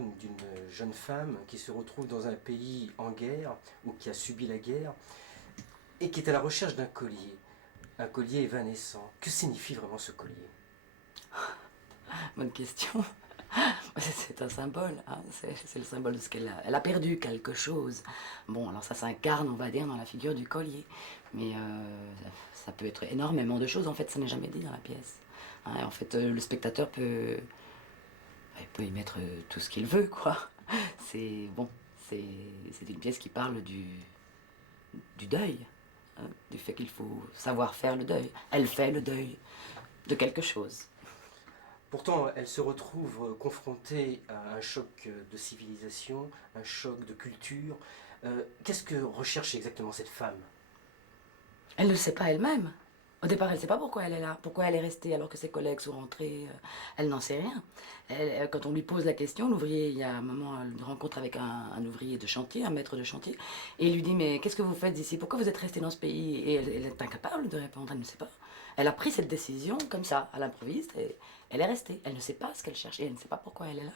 drame d'une jeune femme qui se retrouve dans un pays en guerre ou qui a subi la guerre et qui est à la recherche d'un collier. Un collier évanescent. Que signifie vraiment ce collier? Bonne question. C'est un symbole, hein. C'est le symbole de ce qu'elle a. Elle a perdu quelque chose. Bon, alors ça s'incarne, on va dire, dans la figure du collier. Mais ça peut être énormément de choses. En fait, ça n'est jamais dit dans la pièce. Hein, et en fait, le spectateur il peut y mettre tout ce qu'il veut, quoi. C'est bon, c'est une pièce qui parle du deuil, hein, du fait qu'il faut savoir faire le deuil. Elle fait le deuil de quelque chose. Pourtant, elle se retrouve confrontée à un choc de civilisation, un choc de culture. Qu'est-ce que recherche exactement cette femme? Elle ne le sait pas elle-même. Au départ, elle ne sait pas pourquoi elle est là, pourquoi elle est restée alors que ses collègues sont rentrés. Elle n'en sait rien. Quand on lui pose la question, l'ouvrier, il y a un moment, une rencontre avec un ouvrier de chantier, un maître de chantier, et il lui dit: mais qu'est-ce que vous faites ici? Pourquoi vous êtes resté dans ce pays? Et elle est incapable de répondre, elle ne sait pas. Elle a pris cette décision comme ça, à l'improviste, et elle est restée. Elle ne sait pas ce qu'elle cherche, et elle ne sait pas pourquoi elle est là.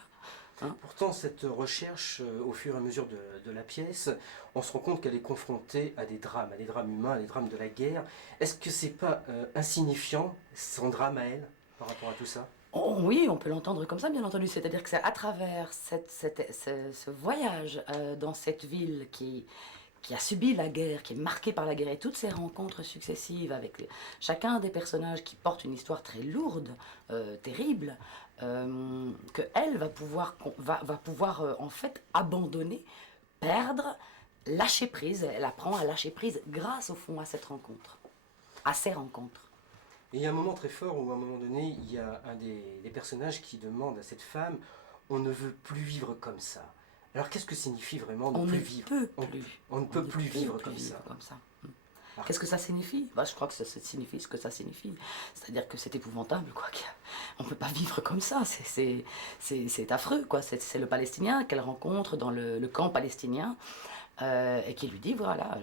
Hein? Pourtant, cette recherche, au fur et à mesure de la pièce, on se rend compte qu'elle est confrontée à des drames humains, à des drames de la guerre. Est-ce que c'est pas insignifiant, son drame à elle, par rapport à tout ça? Oh, oui, on peut l'entendre comme ça, bien entendu. C'est-à-dire que c'est à travers ce voyage dans cette ville qui a subi la guerre, qui est marquée par la guerre, et toutes ces rencontres successives avec chacun des personnages qui portent une histoire très lourde, terrible, qu'elle va pouvoir en fait abandonner, perdre, lâcher prise. Elle apprend à lâcher prise grâce au fond à cette rencontre, à ces rencontres. Et il y a un moment très fort où, à un moment donné, il y a un des personnages qui demande à cette femme: on ne veut plus vivre comme ça. Alors qu'est-ce que signifie vraiment ne On plus ne vivre? peut plus. On ne peut plus vivre comme vivre ça. comme ça. Alors, Qu'est-ce que ça signifie? Bah, je crois que ça signifie ce que ça signifie. C'est-à-dire que c'est épouvantable, quoi. On ne peut pas vivre comme ça. C'est affreux, quoi. C'est le Palestinien qu'elle rencontre dans le camp palestinien et qui lui dit, voilà,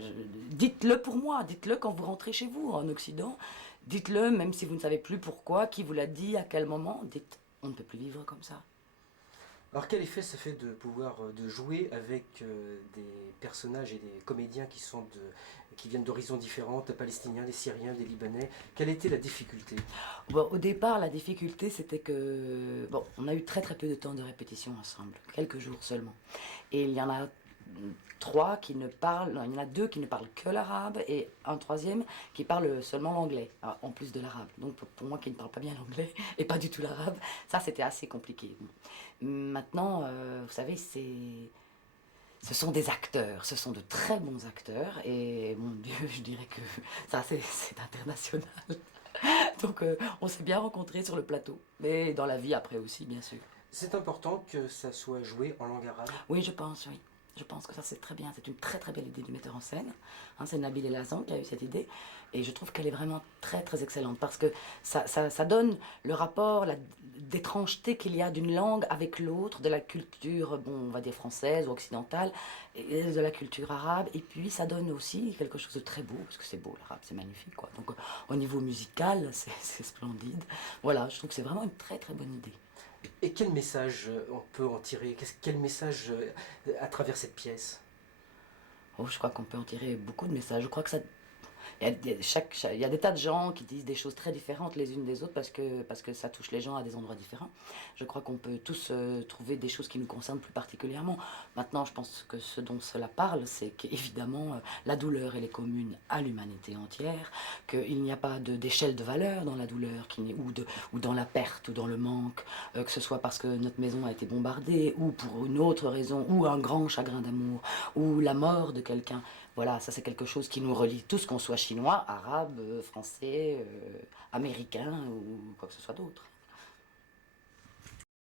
dites-le pour moi, dites-le quand vous rentrez chez vous, en Occident. Dites-le, même si vous ne savez plus pourquoi, qui vous l'a dit, à quel moment. Dites, on ne peut plus vivre comme ça. alors quel effet ça fait de pouvoir de jouer avec des personnages et des comédiens qui viennent d'horizons différents, des Palestiniens, des Syriens, des Libanais? Quelle était la difficulté? Bon, au départ, la difficulté, c'était que, bon, on a eu très très peu de temps de répétition ensemble, quelques jours seulement. Et il y en a trois qui ne parlent, non, il y en a deux qui ne parlent que l'arabe et un troisième qui parle seulement l'anglais, en plus de l'arabe. Donc pour moi qui ne parle pas bien l'anglais et pas du tout l'arabe, ça c'était assez compliqué. Maintenant, vous savez, ce sont des acteurs, ce sont de très bons acteurs et mon Dieu, je dirais que ça c'est international. Donc on s'est bien rencontrés sur le plateau, mais dans la vie après aussi, bien sûr. C'est important que ça soit joué en langue arabe? Oui, je pense, oui. Je pense que ça c'est très bien, c'est une très très belle idée du metteur en scène. Hein, c'est Nabil El Hazan qui a eu cette idée et je trouve qu'elle est vraiment très très excellente parce que ça donne le rapport, d'étrangeté qu'il y a d'une langue avec l'autre, de la culture, bon, on va dire française ou occidentale, et de la culture arabe. Et puis ça donne aussi quelque chose de très beau, parce que c'est beau l'arabe, c'est magnifique, quoi. Donc au niveau musical, c'est splendide. Voilà, je trouve que c'est vraiment une très très bonne idée. Et quel message on peut en tirer? Quel message à travers cette pièce? Oh, je crois qu'on peut en tirer beaucoup de messages. Je crois que ça. Il y a des tas de gens qui disent des choses très différentes les unes des autres parce que ça touche les gens à des endroits différents. Je crois qu'on peut tous trouver des choses qui nous concernent plus particulièrement. Maintenant, je pense que ce dont cela parle, c'est qu'évidemment, la douleur, elle est commune à l'humanité entière, qu'il n'y a pas d'échelle de valeur dans la douleur, ou dans la perte, ou dans le manque, que ce soit parce que notre maison a été bombardée, ou pour une autre raison, ou un grand chagrin d'amour, ou la mort de quelqu'un. Voilà, ça c'est quelque chose qui nous relie tous, qu'on soit chinois, arabe, français, américain ou quoi que ce soit d'autre.